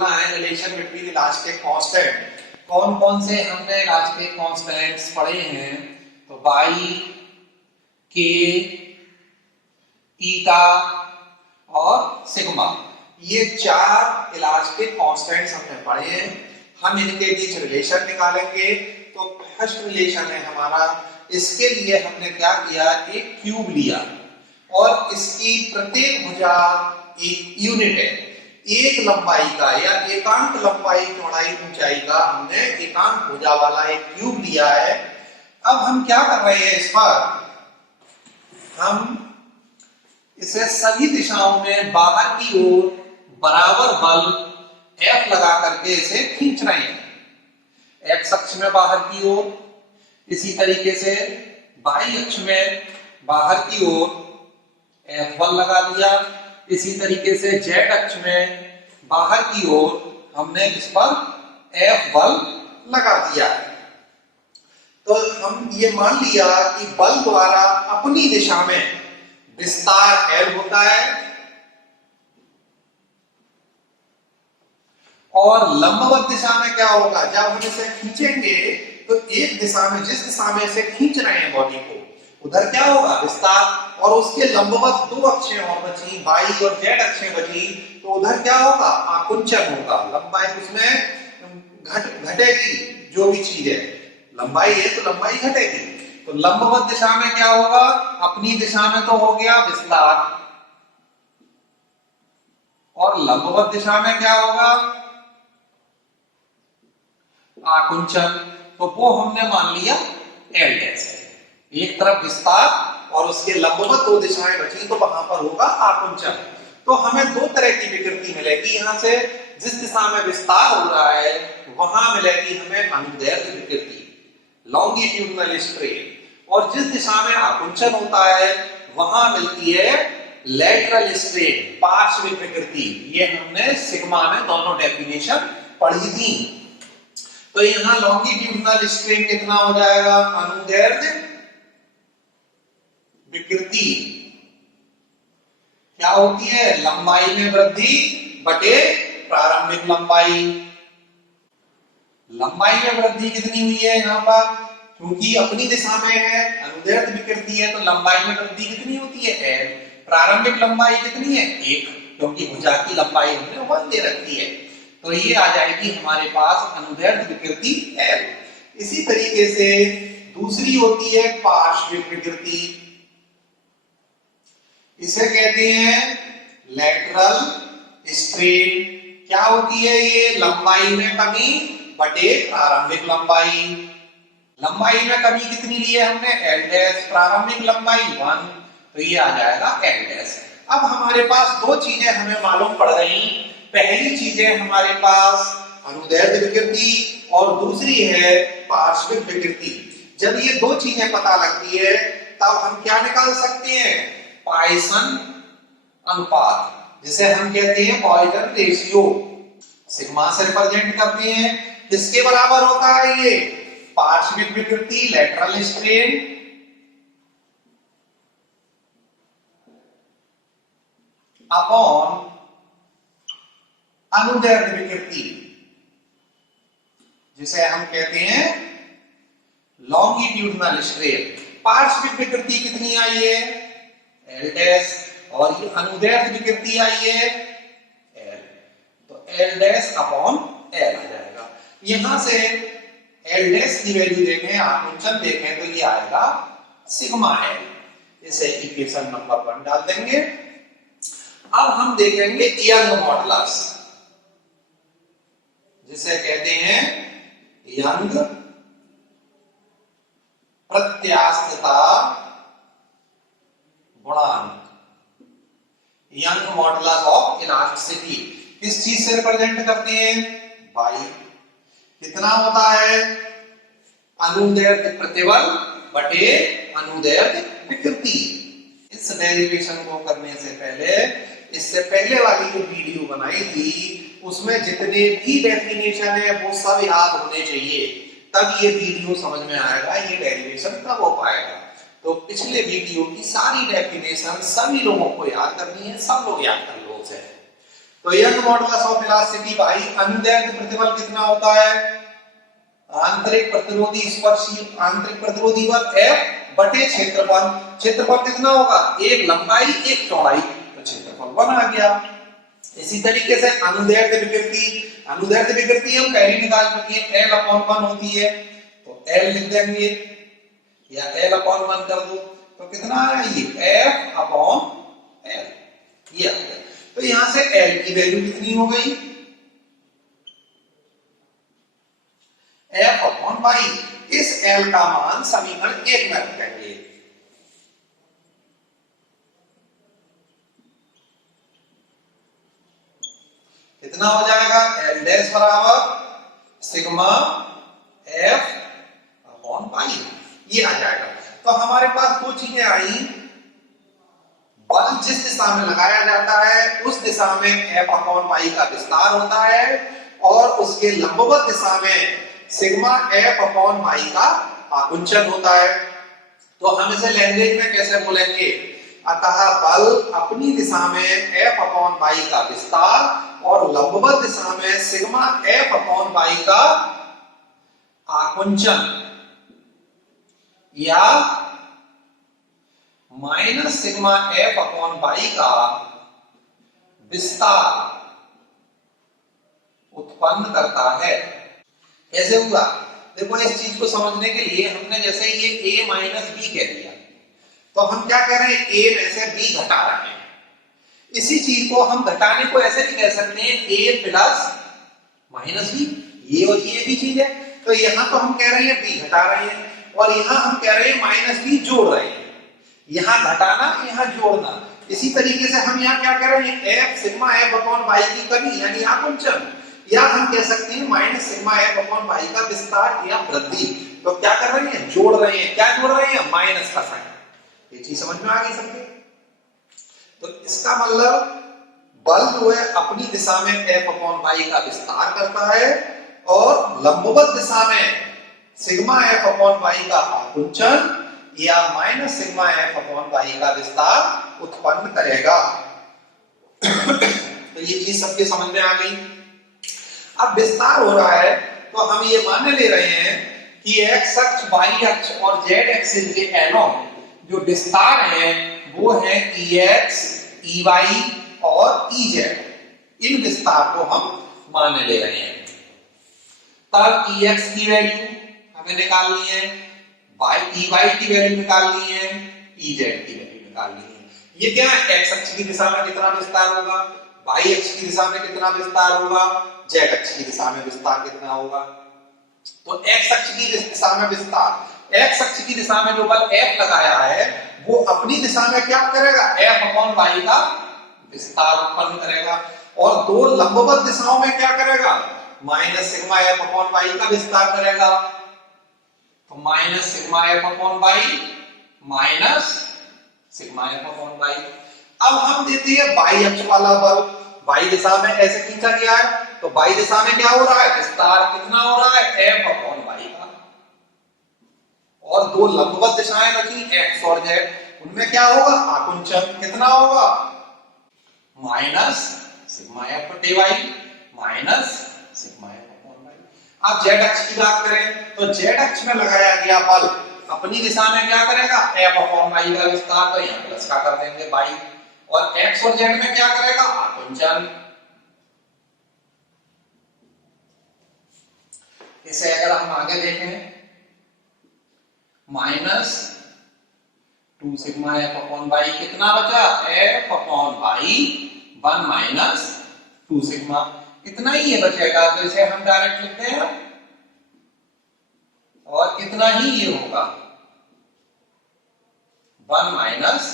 निकालना है relation between elastic constant. कौन कौन से हमने इलास्टिक कांस्टेंट्स पढ़े हैं? तो बाई, के, ईटा और सिग्मा, ये चार इलास्टिक कांस्टेंट्स हमने पढ़े हैं। हम इनके बीच रिलेशन निकालेंगे। तो फर्स्ट रिलेशन है हमारा, इसके लिए हमने क्या किया, एक क्यूब लिया और इसकी प्रत्येक भुजा एक यूनिट है, एक लंबाई का या एकांक लंबाई चौड़ाई ऊंचाई का हमने एकांक भुजा वाला एक क्यूब लिया है। अब हम क्या कर रहे हैं, इस पर हम इसे सभी दिशाओं में बाहर की ओर बराबर बल F लगा करके इसे खींच रहे हैं, एक्स अक्ष में बाहर की ओर, इसी तरीके से वाई अक्ष में बाहर की ओर F बल लगा दिया, इसी तरीके से जेड अक्ष में बाहर की ओर हमने इस पर F बल लगा दिया है। तो हम ये मान लिया कि बल द्वारा अपनी दिशा में विस्तार L होता है और लंबवत दिशा में क्या होगा, जब हम इसे खींचेंगे तो एक दिशा में, जिस दिशा में इसे खींच रहे हैं बॉडी को, उधर क्या होगा, विस्तार, और उसके लंबवत दो अक्षें और बची, वाई और जेड अक्षें बची, तो उधर क्या होगा, आकुंचन होगा, लंबाई उसमें घटेगी। जो भी चीज है, लंबाई है तो लंबाई घटेगी। तो लंबवत दिशा में क्या होगा, अपनी दिशा में तो हो गया विस्तार, और लंबवत दिशा में क्या होगा, आकुंचन। तो वो हमने मान लिया L डैश है। एक तरफ विस्तार और उसके लंबवत दो दिशाएं बची, तो वहां पर होगा आकुंचन। तो हमें दो तरह की विकृति मिलेगी, यहां से जिस दिशा में विस्तार हो रहा है वहां मिलेगी हमें अनुदैर्ध्य विकृति, लॉन्गिट्यूडिनल स्ट्रेन, और जिस दिशा में आकुंचन होता है वहां मिलती है लैटरल स्ट्रेन, पार्श्विक विकृति। ये हमने सिग्मा में दोनों डेफिनेशन पढ़ी थी। तो यहां लॉन्गिट्यूडिनल स्ट्रेन कितना हो जाएगा, अनुदैर्ध्य विकृति क्या होती है, लंबाई में वृद्धि बटे प्रारंभिक लंबाई। लंबाई में वृद्धि कितनी हुई है यहाँ पर, क्योंकि अपनी दिशा में है, अनुदैर्ध्य विकृति है, तो लंबाई में वृद्धि कितनी होती है, L। प्रारंभिक लंबाई कितनी है, 1, क्योंकि भुजा की लंबाई हमने 1 दे रखी है। तो ये आ जाएगी हमारे पास अनुदैर्ध्य विकृति L। इसी तरीके से दूसरी होती है पार्श्विक विकृति, इसे कहते हैं लैटरल स्ट्रेन। क्या होती है ये, लंबाई में कमी बटे प्रारंभिक लंबाई। लंबाई में कमी कितनी ली है हमने, L डैश, प्रारंभिक लंबाई 1, तो ये आ जाएगा L डैश। अब हमारे पास दो चीजें हमें मालूम पड़ गई। पहली चीज है हमारे पास अनुदैर्ध्य विकृति और दूसरी है पार्श्विक विकृति। जब ये दो चीजें पता लगती है तब हम क्या निकाल सकते हैं, पॉइसन अनुपात, जिसे हम कहते हैं पॉइसन रेशियो। सिग्मा से रिप्रेजेंट करते हैं, किसके बराबर होता है ये, पार्श्विक विकृति लैटरल स्ट्रेन अपॉन अनुदैर्ध्य विकृति, जिसे हम कहते हैं लॉन्गिट्यूडिनल स्ट्रेन। पार्श्विक विकृति कितनी आई है, L डैश, और ये अनुदैर्ध्य विकृति आई है L, तो L डैश अपॉन L आ जाएगा। यहां से L डैश की वैल्यू देखें, आकुंचन देखें, तो ये आएगा सिग्मा L। इसे इक्वेशन नंबर 1 डाल देंगे। अब हम देखेंगे यंग मॉडुलस, जिसे कहते हैं यंग प्रत्यास्थता गुणांक, यंग मॉडुलस ऑफ इलास्टिसिटी। किस चीज से रिप्रेजेंट करते हैं, बाई। कितना होता है, अनुदैर्ध्य प्रतिबल बटे अनुदैर्ध्य विकृति। इस डेरिवेशन को करने से पहले, इससे पहले वाली जो वीडियो बनाई थी उसमें जितने भी डेफिनेशन है वो सब याद होने चाहिए, तब ये वीडियो समझ में आएगा, ये डेरिवेशन तब हो पाएगा। तो पिछले वीडियो की सारी डेफिनेशन सभी लोगों को याद करनी है, सब लोग याद कर लो उसे। तो Young modulus of elasticity by अनदैर्घ्य प्रतिबल कितना होता है? आंतरिक प्रतिरोधी स्पर्शी आंतरिक प्रतिरोधी बल F बटे क्षेत्रफल। क्षेत्रफल कितना होगा? एक लंबाई एक चौड़ाई, तो क्षेत्रफल 1 आ गया। इसी तरीके से अनुदैर्घ्य विकृति हम पहले निकाल चुके हैं, L अपॉन 1 होती है, तो L लिख देंगे या L अपॉन 1 कर दो, तो कितना आया ये F अपॉन L, ये आ गया। तो यहां से L की वैल्यू कितनी हो गई? F upon y। इस L का मान समीकरण 1 में रखेंगे। कितना हो जाएगा? L डैश बराबर सिग्मा F अपॉन y, ये आ जाएगा। तो हमारे पास दो चीजें आई, बल जिस दिशा में लगाया जाता है उस दिशा में F अपॉन y का विस्तार होता है और उसके लंबवत दिशा में सिग्मा F अपॉन y का आकुंचन होता है। तो हम इसे लैंग्वेज में कैसे बोलेंगे? अतः बल अपनी दिशा में F अपॉन y का विस्तार और लंबवत दिशा में सिग्मा F अपॉन y का आकुंचन या minus sigma F upon y का विस्तार उत्पन्न करता है। कैसे हुआ? देखो, इस चीज को समझने के लिए हमने जैसे ये a माइनस b कह दिया, तो हम क्या कह रहे हैं? a में से b घटा रहे हैं। इसी चीज को हम घटाने को ऐसे भी कह सकते हैं a प्लस माइनस b, ये और ये भी चीज है। तो यहां तो हम कह रहे हैं b घटा रहे हैं और यहां हम कह रहे हैं माइनस b जोड़ रहे हैं। यहां घटाना, यहां जोड़ना। इसी तरीके से हम यहां क्या कर रहे हैं? F sigma F upon y की कमी यानी आकुंचन, या हम कह सकते हैं minus sigma F upon y का विस्तार या वृद्धि। तो क्या कर रहे हैं? जोड़ रहे हैं। क्या जोड़ रहे हैं? माइनस का साइन। ये चीज समझ में आ गई सबके? तो इसका मतलब बल जो है अपनी दिशा में F अपॉन y का विस्तार करता है और लंबवत दिशा में सिग्मा F अपॉन y का आकुंचन या minus sigma F upon y का विस्तार उत्पन्न करेगा। तो ये चीज सबके समझ में आ गई। अब विस्तार हो रहा है तो हम ये मान ले रहे हैं कि x अक्ष, y अक्ष और z एक्सिस के एलोंग जो विस्तार है वो है Ex, Ey और Ez। इन विस्तार को हम मान ले रहे हैं। तब Ex की वैल्यू हमें निकालनी है, Ey की वैल्यू निकालनी है, Ez की वैल्यू निकालनी है। ये क्या है? x अक्ष की दिशा में कितना विस्तार होगा, y अक्ष की दिशा में कितना विस्तार होगा, z अक्ष की दिशा में विस्तार कितना होगा। तो x अक्ष की दिशा में विस्तार, x अक्ष की दिशा में जो बल F लगाया है वो अपनी दिशा में क्या करेगा? F अपॉन y का विस्तार उत्पन्न करेगा। और दो लंबवत दिशाओं में क्या करेगा? Minus sigma F upon y का विस्तार करेगा। तो minus sigma F upon y minus sigma F upon y। अब हम देते हैं y अक्ष वाला बल, y दिशा में ऐसे खींचा गया है, तो y दिशा में क्या हो रहा है? विस्तार कितना हो रहा है? F अपॉन y का। और दो लंबवत दिशाएं रखी x और z, उनमें क्या होगा? आकुंचन कितना होगा? माइनस सिग्मा F बटे y minus sigma F upon y। अब z अक्ष की बात करें तो z अक्ष में लगाया गया बल अपनी दिशा में क्या करेगा? F अपॉन y का विस्तार, तो यहाँ प्लस का कर देंगे y, और x और z में क्या करेगा? आकुंचन। इसे अगर हम आगे देखें, minus 2 sigma F upon y कितना बचा? F upon y 1 minus 2 sigma, इतना ही ये बचेगा। तो इसे हम डायरेक्ट लिखते हैं और कितना ही ये होगा? 1 माइनस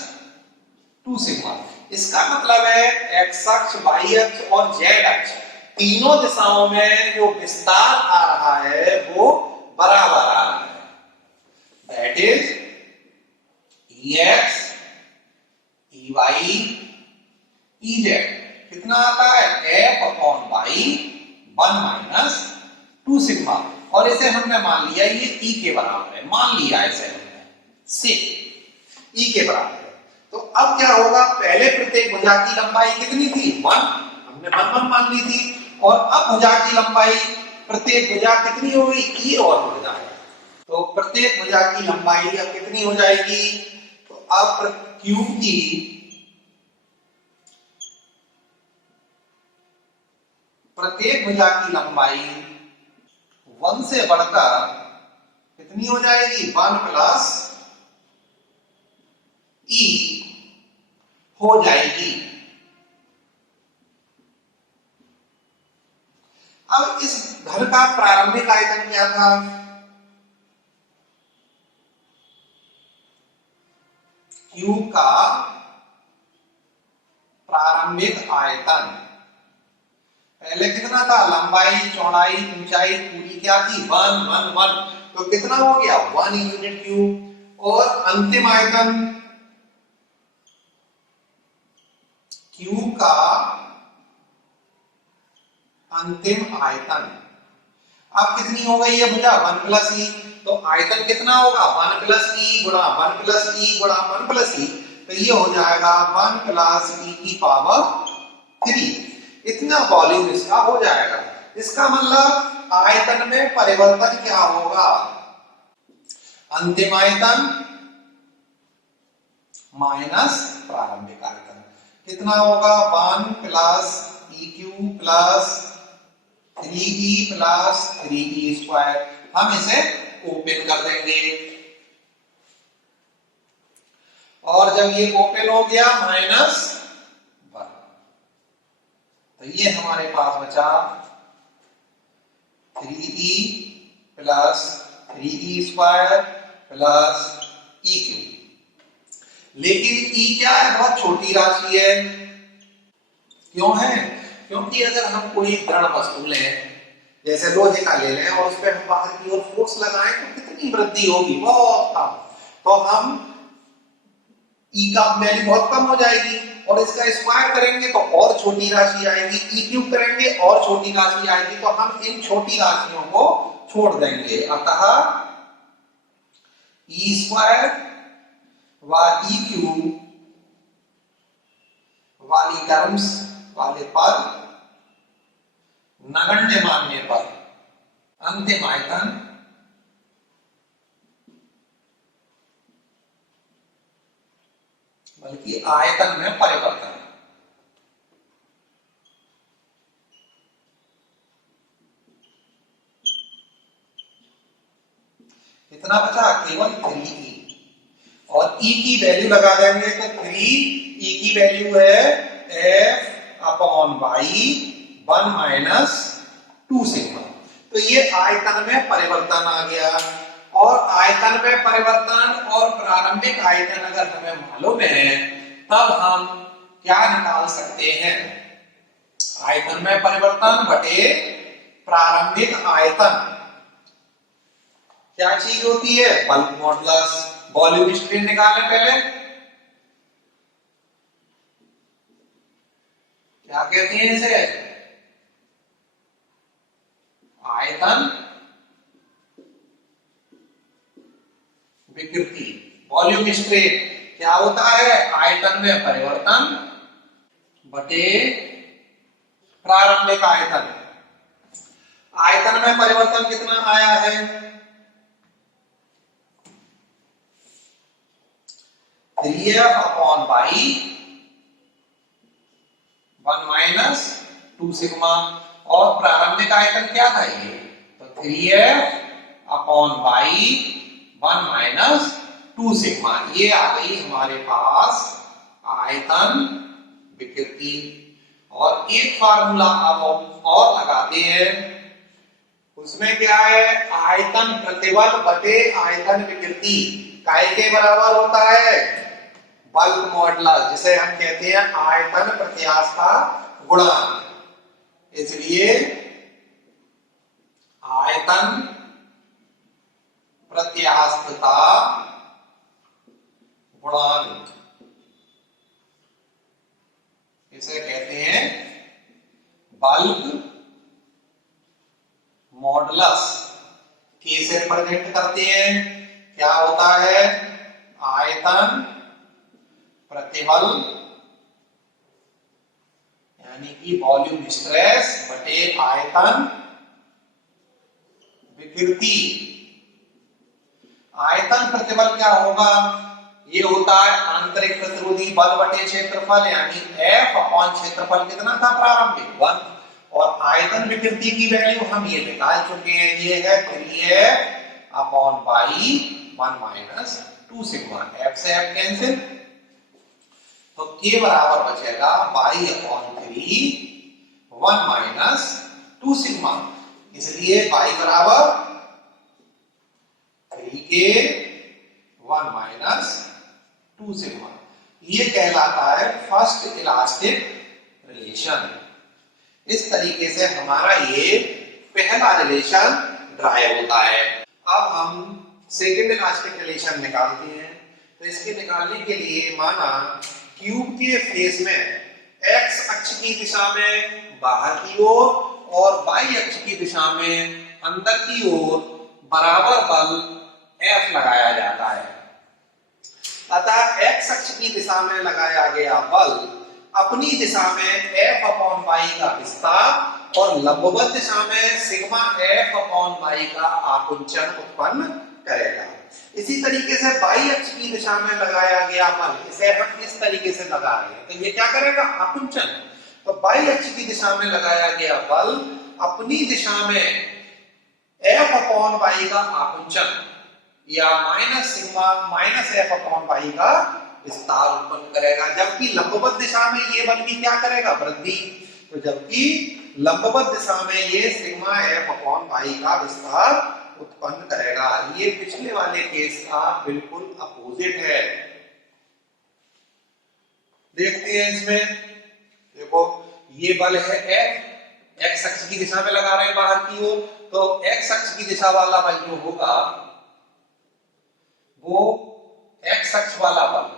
2 सिग्मा। इसका मतलब है x अक्ष, y अक्ष और z अक्ष तीनों दिशाओं में जो विस्तार आ रहा है वो बराबर आ रहा है। That is Ex, Ey, Ez कितना आता है? F upon y 1 minus 2 sigma. और इसे हमने मान लिया ये E के बराबर है, मान लिया इसे हमने से E के बराबर है। तो अब क्या होगा? पहले प्रत्येक भुजा की लंबाई कितनी थी? 1, हमने 1 मान ली थी। और अब भुजा की लंबाई, प्रत्येक भुजा कितनी होगी, ई और बढ़ जाएगा। तो प्रत्येक भुजा की लंबाई अब कितनी हो जाएगी, तो अब क्यू की प्रत्येक भुजा की लंबाई 1 से बढ़कर कितनी हो जाएगी, 1 प्लस ई हो जाएगी। अब इस घर का प्रारंभिक आयतन क्या था, क्यू का प्रारंभिक आयतन पहले कितना था, लंबाई चौड़ाई ऊंचाई पूरी क्या थी, 1 1 1, तो कितना हो गया 1 यूनिट क्यूब। और अंतिम आयतन क्यू का अंतिम आयतन अब कितनी हो गई है भुजा, 1 प्लस ई। तो आयतन कितना होगा, 1 प्लस ई गुणा 1 प्लस ई गुणा 1 प्लस ई, तो ये हो जाएगा 1 प्लस ई की पावर 3। इतना वॉल्यूम इसका हो जाएगा। इसका मतलब आयतन में परिवर्तन क्या होगा, अंतिम आयतन माइनस प्रारंभिक आयतन कितना होगा, 1 plus E Q plus 3e plus 3e square. हम इसे ओपन कर देंगे और जब ये ओपन हो गया -1, तो ये हमारे पास बचा 3e plus 3e square plus e cube. लेकिन e क्या है, बहुत छोटी राशि है। क्यों है, क्योंकि अगर हम कोई दृढ़ वस्तु लें, जैसे लोहे का ले लें और उस पर हम बाहर की ओर फोर्स लगाएं, तो कितनी वृद्धि होगी, बहुत कम। तो हम ई का वैल्यू बहुत कम हो जाएगी और इसका स्क्वायर करेंगे तो और छोटी राशि आएगी, ई क्यूब करेंगे और छोटी राशि आएगी। तो हम इन छोटी राशियों को छोड़ देंगे। अतः ई स्क्वायर व ई क्यूब वाली टर्म्स वाले पद नगण्य मानने पर अंतिम आयतन बल्कि आयतन में परिवर्तन, कितना बचा, केवल 3e। और e की वैल्यू लगा देंगे तो 3e की वैल्यू है f upon y 1 minus 2 sigma. तो ये आयतन में परिवर्तन आ गया। और आयतन में परिवर्तन और प्रारंभिक आयतन अगर हमें मालूम है, तब हम क्या निकाल सकते हैं, आयतन में परिवर्तन बटे प्रारंभिक आयतन क्या चीज होती है, बल्क मॉडुलस। वॉल्यूम स्ट्रेन निकालें पहले, क्या कहते हैं इसे, आयतन विकृति। वॉल्यूम स्ट्रेन क्या होता है, आयतन में परिवर्तन बटे प्रारंभिक आयतन। आयतन में परिवर्तन कितना आया है, 3f upon y 1 minus 2 sigma. और प्रारंभिक आयतन क्या था ये, तो 3f upon y 1 minus 2 sigma. ये आ गई हमारे पास आयतन विकृति। और एक फार्मूला अब और लगाते हैं, उसमें क्या है, आयतन प्रतिबल बटे आयतन विकृति काय के बराबर होता है, बल्क मॉडुलस, जिसे हम कहते हैं आयतन प्रत्यास्थता गुणांक। इसलिए आयतन प्रत्यास्थता गुणांक इसे कहते हैं बल्क मॉडुलस। कैसे रिप्रेजेंट करते हैं, क्या होता है, आयतन प्रतिबल यानी कि वॉल्यूम स्ट्रेस बटे आयतन विकृति। आयतन प्रतिबल क्या होगा? ये होता है आंतरिक प्रतिरोधी बल बटे क्षेत्रफल, यानी F अपॉन क्षेत्रफल कितना था प्रारंभिक 1, और आयतन विकृति की वैल्यू हम ये निकाल चुके हैं, ये है 3F upon by 1 minus 2 sigma. F से F कैंसिल, तो K बराबर बचेगा बाई अपॉन 3 1 माइनस 2 सिग्मा, इसलिए बाई बराबर 3K 1 माइनस 2 सिग्मा। ये कहलाता है फर्स्ट इलास्टिक रिलेशन। इस तरीके से हमारा ये पहला रिलेशन ड्राइव होता है। अब हम सेकंड इलास्टिक रिलेशन निकालते हैं। तो इसके निकालने के लिए माना क्यूब के फेस में x अक्ष की दिशा में बाहर की ओर और y अक्ष की दिशा में अंदर की ओर बराबर बल F लगाया जाता है। अतः x अक्ष की दिशा में लगाया गया बल अपनी दिशा में F अपॉन y का विस्तार और लंबवत दिशा में सिग्मा F अपॉन y का आकुंचन उत्पन्न करेगा। इसी तरीके से y अक्ष की दिशा में लगाया गया बल, इसे हम इस तरीके से लगा रहे हैं, तो ये क्या करेगा? आकुंचन। तो y अक्ष की दिशा में लगाया गया बल अपनी दिशा में F अपॉन y का आकुंचन या minus sigma minus F upon y का विस्तार उत्पन्न करेगा, जबकि लंबवत दिशा में ये बल भी क्या करेगा? वृद्धि। तो जबकि लंबवत दिशा में ये सिग्मा F अपॉन y का विस्तार उत्पन्न करेगा। ये पिछले वाले केस का बिल्कुल अपोजिट है। देखते हैं इसमें, देखो ये बल है F, x अक्ष की दिशा में लगा रहे हैं बाहर की ओर, तो x अक्ष की दिशा वाला बल जो होगा वो x अक्ष वाला बल,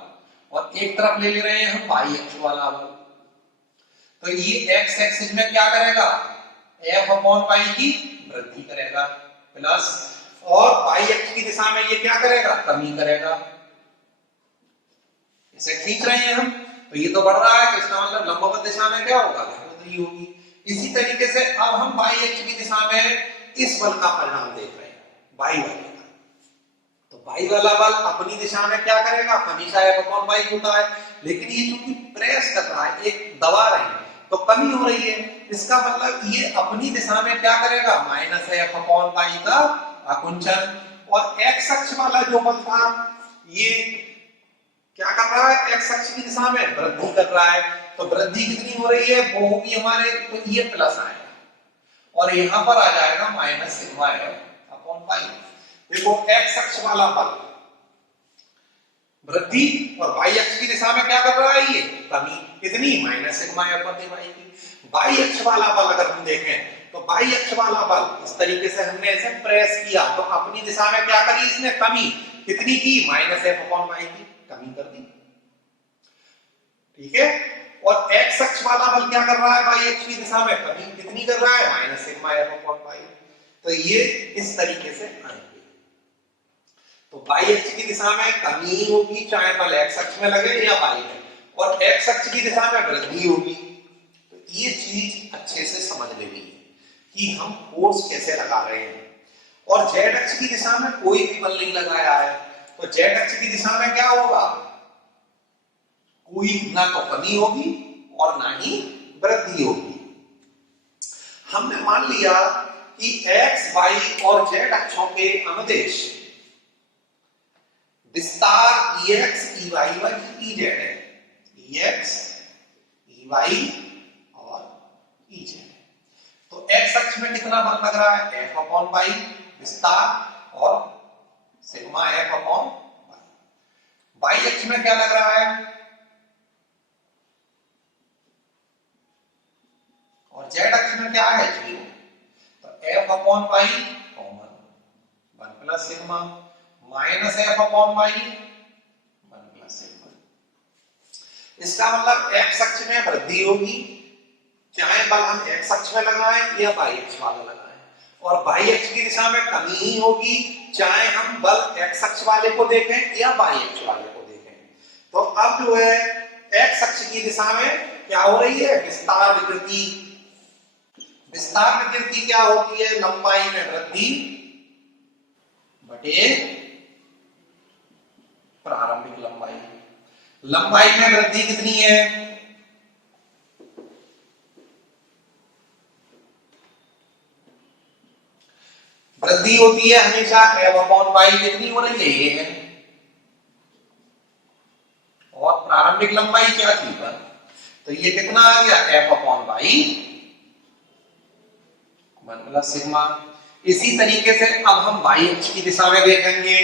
और एक तरफ ले रहे हैं हम y अक्ष वाला बल। तो ये x एक्सिस में क्या करेगा? F अपॉन y की वृद्धि करेगा प्लस, और y अक्ष की दिशा में ये क्या करेगा? कमी करेगा। इसे खींच रहे हैं हम, तो ये तो बढ़ रहा है, तो इसका मतलब लंबवत दिशा में क्या होगा? वृद्धि होगी। इसी तरीके से अब हम y अक्ष की दिशा में इस बल का परिणाम देख रहे हैं, y वाले का। तो y वाला बल अपनी दिशा में क्या करेगा? हमेशा F अपॉन y होता है, लेकिन ये चूंकि प्रेस कर रहा है, एक दबा रहे हैं, तो कमी हो रही है। इसका मतलब ये अपनी दिशा में क्या करेगा? माइनस F अपॉन y का आकुंचन। और x अक्ष वाला जो बल था ये क्या कर रहा है? x अक्ष की दिशा में वृद्धि कर रहा है। तो वृद्धि कितनी हो रही है? वो होगी हमारे, तो ये प्लस आएगा और यहां पर आ जाएगा minus sigma F upon y। देखो x अक्ष वाला बल वृद्धि और y अक्ष की दिशा में क्या कर रहा है? ये कमी। कितनी? Minus sigma F upon y की। y अक्ष वाला बल अगर हम देखें तो y अक्ष वाला बल इस तरीके से हमने ऐसे प्रेस किया, तो अपनी दिशा में क्या करी इसने? कमी। कितनी की? माइनस F अपॉन y की कमी कर दी। ठीक है। और x अक्ष वाला बल क्या कर रहा है? y अक्ष की दिशा में कमी। कितनी कर रहा है? Minus sigma F upon y। तो ये इस तरीके से आएंगे। तो y अक्ष की दिशा में कमी होगी, चाहे बल x अक्ष में लगे या y में, और x अक्ष की दिशा में वृद्धि होगी। तो ये चीज अच्छे से समझ लेनी है कि हम फोर्स कैसे लगा रहे हैं। और z अक्ष की दिशा में कोई भी बल नहीं लगाया है, तो z अक्ष की दिशा में क्या होगा? कोई ना तो कमी होगी और ना ही वृद्धि होगी। हमने मान लिया कि x, y और z अक्षों के अनुदेश विस्तार Ex, Ey व Ez है। Ex, Ey और Ez। तो x अक्ष में कितना बल लग रहा है? F अपॉन y विस्तार और sigma F upon y। y अक्ष में क्या लग रहा है? और z अक्ष में क्या है? 0। तो F upon y common, 1 plus sigma minus F upon y 1 plus sigma. इसका मतलब x अक्ष में वृद्धि होगी, चाहे बल हम x अक्ष में लगाएं या y अक्ष वाला लगाएं, और y अक्ष की दिशा में कमी ही होगी, चाहे हम बल x अक्ष वाले को देखें या y अक्ष वाले को देखें। तो अब जो है एक्स अक्ष की दिशा में क्या हो रही है? विस्तार विकृति। विस्तार विकृति क्या होती है? लंबाई में वृद्धि बटे प्रारंभिक लंबाई। लंबाई में वृद्धि कितनी है? वृद्धि होती है हमेशा f/y। कितनी हो रही है? ये है। और प्रारंभिक लंबाई क्या थी? तो ये कितना आ गया? f/y 1 plus sigma. इसी तरीके से अब हम y अक्ष की दिशा में देखेंगे।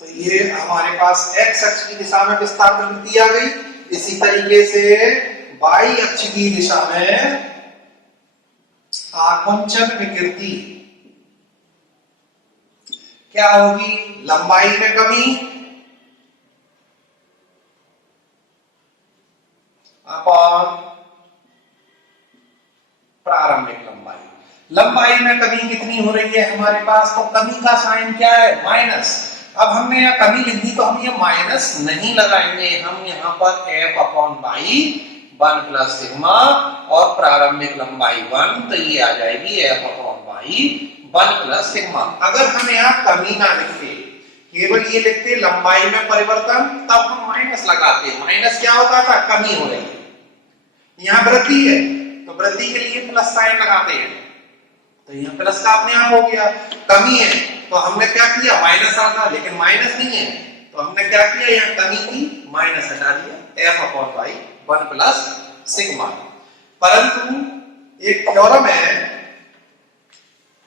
तो ये हमारे पास x अक्ष की दिशा में विस्तार प्रवृत्ति आ गई। इसी तरीके से y अक्ष की दिशा में आकुंचन विकृति क्या होगी? लंबाई में कमी अपॉन प्रारंभिक लंबाई। लंबाई में कमी कितनी हो रही है हमारे पास? तो कमी का साइन क्या है? माइनस। अब हमने यह कमी लिख दी तो हम ये माइनस नहीं लगाएंगे, हम यहाँ पर f/y 1 प्लस सिग्मा और प्रारंभिक लंबाई 1, तो ये आ जाएगी f/y 1 प्लस सिग्मा। अगर हम यहाँ कमी ना लिखते, केवल ये लिखते लंबाई में परिवर्तन, तब हम माइनस लगाते। माइनस क्या होता था? कमी हो रही है। यहाँ वृद्धि है तो वृद्धि के लिए प्लस साइन लगाते हैं, तो यहाँ प्लस का अपने आप हो गया। कमी है तो हमने क्या किया? माइनस आता, लेकिन माइनस नहीं है तो हमने क्या किया? यहाँ कमी की, माइनस हटा दिया, f/y 1 प्लस सिग्मा। परंतु एक थ्योरम है,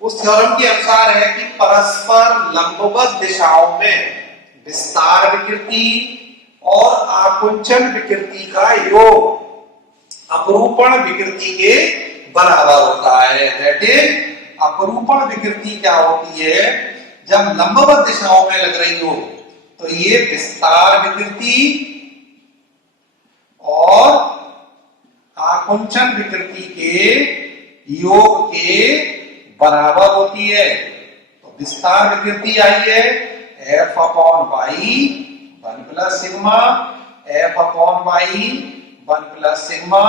उस थ्योरम के अनुसार है कि परस्पर लंबवत दिशाओं में विस्तार विकृति और आकुंचन विकृति का योग अपरूपण विकृति के बराबर होता है। दैट इज अपरूपण विकृति क्या होती है? जब लंबवत दिशाओं में लग रही हो तो ये विस्तार विकृति और आकुंचन विकृति के योग के बराबर होती है। तो विस्तार विकृति आई है f/y 1 plus sigma, f/y 1 plus sigma,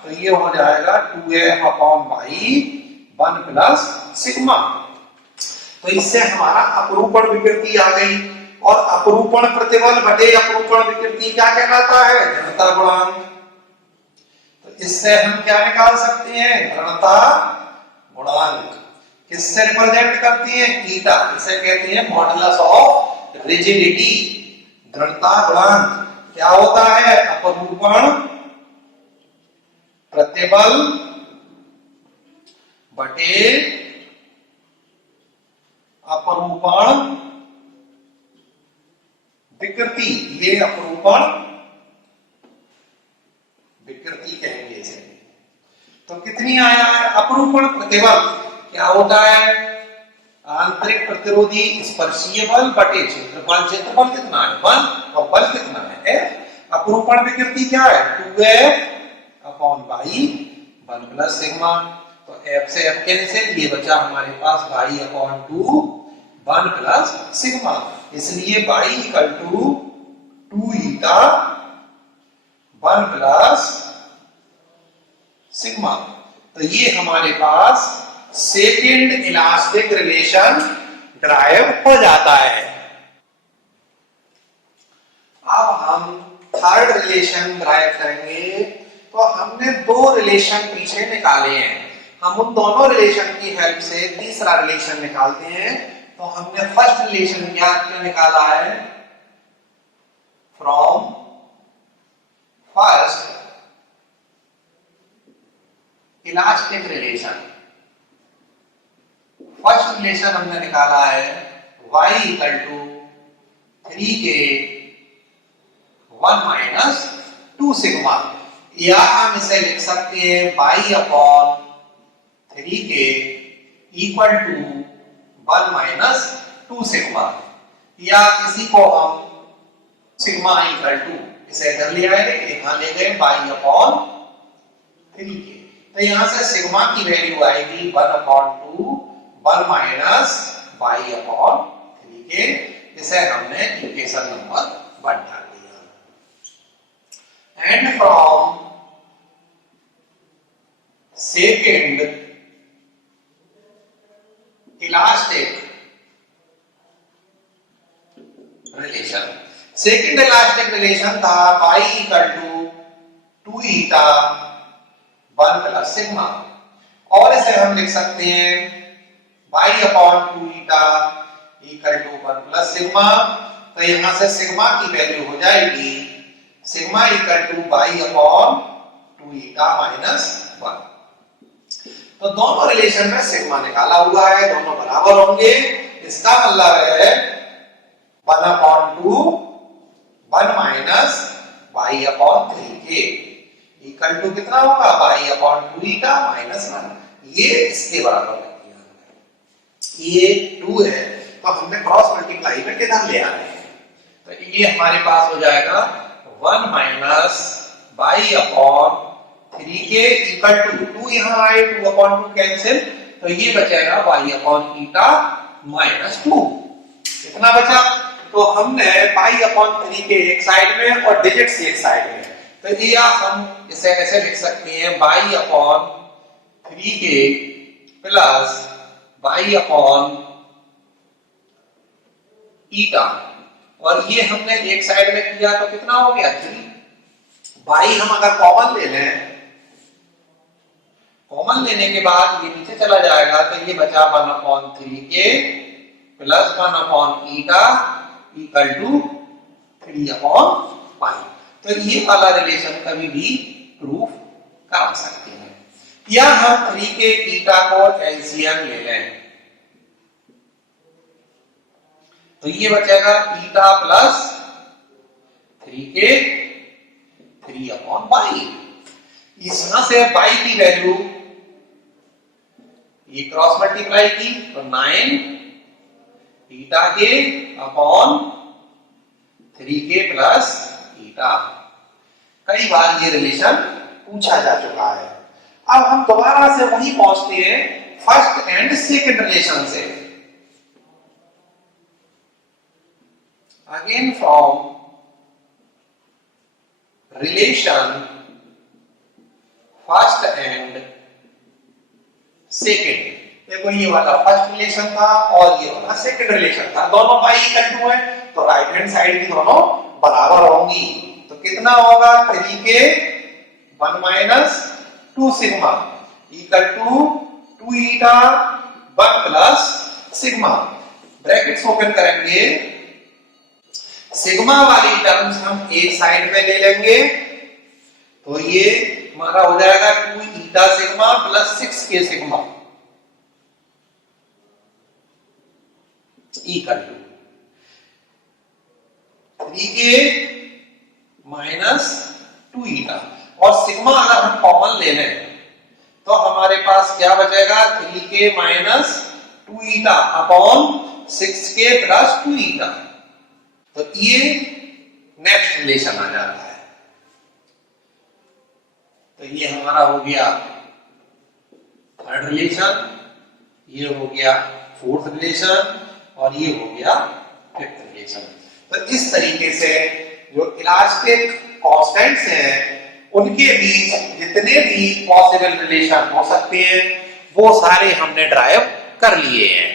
तो ये हो जाएगा 2f/y 1 प्लस सिग्मा। तो इससे हमारा अपरूपण विकृति आ गई। और अपरूपण प्रतिबल बटे अपरूपण विकृति क्या कहलाता है? दृढ़ता गुणांक। तो इससे हम क्या निकाल सकते हैं? दृढ़ता गुणांक। किससे रिप्रेजेंट करती है? थीटा। इसे कहते हैं मॉडुलस ऑफ रिजिडिटी। दृढ़ता गुणांक क्या होता है? अपरूपण प्रतिबल बटे अपरूपण विकृति। ये अपरूपण विकृति कहेंगे इसे। तो कितनी आया है? अपरूपण प्रतिबल क्या होता है? आंतरिक प्रतिरोधी स्पर्शीय बल बटे क्षेत्रफल। क्षेत्रफल कितना है? 1 और बल कितना है? F। अपरूपण विकृति क्या है? 2f/y 1 plus sigma. तो f से f कैंसिल, ये बचा हमारे पास y/2 1 प्लस सिग्मा। इसलिए y equal to 2η 1 plus sigma. तो ये हमारे पास सेकेंड इलास्टिक रिलेशन ड्राइव हो जाता है। अब हम थर्ड रिलेशन ड्राइव करेंगे। तो हमने 2 रिलेशन पीछे निकाले हैं, हम उन दोनों रिलेशन की हेल्प से तीसरा रिलेशन निकालते हैं। तो हमने फर्स्ट रिलेशन क्या निकाला है? From first elastic relation. First relation हमने निकाला है y equal to 3k 1 minus 2 sigma, या हम इसे लिख सकते हैं y/3k equal to 1 minus 2 sigma, या किसी को हम सिग्मा इक्वल टू इसे इधर ले आए, यहां ले गए y/3k। तो यहां से सिग्मा की वैल्यू आएगी 1/2 1 माइनस y/3k। इसे हमने इक्वेशन नंबर 1 डाल दिया। and from second elastic relation. Second elastic relation था y equal to 2 eta 1 plus sigma, और इसे हम लिख सकते हैं y upon 2 eta equal to 1 plus sigma. तो यहां से सिग्मा की वैल्यू हो जाएगी sigma equal to y upon 2 eta minus 1। तो दोनों रिलेशन में सिग्मा निकाला हुआ है, दोनों बराबर होंगे। इसका मतलब है 1 upon 2 1 minus y upon 3k equal to कितना होगा y अपॉन 2 ईटा माइनस 1। ये इसके बराबर रख दिया। ये 2 है तो हमने क्रॉस मल्टीप्लाई में किधर ले आए हैं, तो ये हमारे पास हो जाएगा 1 minus y upon 3k equal to 2 यहां आए 2 अपॉन 2 कैंसिल, तो ये बचेगा y अपॉन ईटा माइनस 2। कितना बचा, तो हमने पाई अपॉन 3 के एक साइड में और डिजिट्स एक साइड में, तो ये हम इसे ऐसे लिख सकते हैं y अपॉन 3 के प्लस y अपॉन ईटा, और ये हमने एक साइड में किया तो कितना हो गया 3। y हम अगर कॉमन ले लें, कॉमन लेने के बाद ये नीचे चला जाएगा तो ये बचा 1 अपॉन 3 के plus 1 upon eta equal to 3 upon pi. तो ये वाला रिलेशन कभी भी प्रूफ करा सकते हैं, या हम 3 के ईटा को एलसीएम ले लें तो ये बचेगा ईटा प्लस 3 के 3 अपॉन पाई। इसमें से पाई की वैल्यू ये क्रॉस मल्टीप्लाई की तो 9 ईटा के अपॉन 3 के प्लस ईटा। कई बार ये रिलेशन पूछा जा चुका है। अब हम दोबारा से वही पहुंचते हैं फर्स्ट एंड सेकंड रिलेशन से। Again from relation first and second, देखो ये वाला फर्स्ट रिलेशन था और ये वाला सेकंड रिलेशन था, दोनों y इक्वल टू है तो राइट हैंड साइड भी दोनों बराबर होंगी। तो कितना होगा 3 के 1 minus 2 sigma equal to 2 eta 1 plus sigma. Brackets open करेंगे, सिग्मा वाली टर्म्स हम एक साइड में ले लेंगे तो ये हमारा हो जाएगा 2 ईटा सिग्मा प्लस 6 के सिग्मा इक्वल टू 3 के माइनस 2 ईटा, और सिग्मा अगर हम कॉमन ले लें तो हमारे पास क्या बचेगा 3 के माइनस 2 ईटा अपॉन 6 के प्लस 2 ईटा। तो ये नेक्स्ट रिलेशन आ जाता है। तो ये हमारा हो गया थर्ड रिलेशन, ये हो गया फोर्थ रिलेशन, और ये हो गया फिफ्थ रिलेशन। तो इस तरीके से जो इलास्टिक कांस्टेंट्स हैं उनके बीच जितने भी पॉसिबल रिलेशन हो सकते हैं वो सारे हमने ड्राइव कर लिए हैं।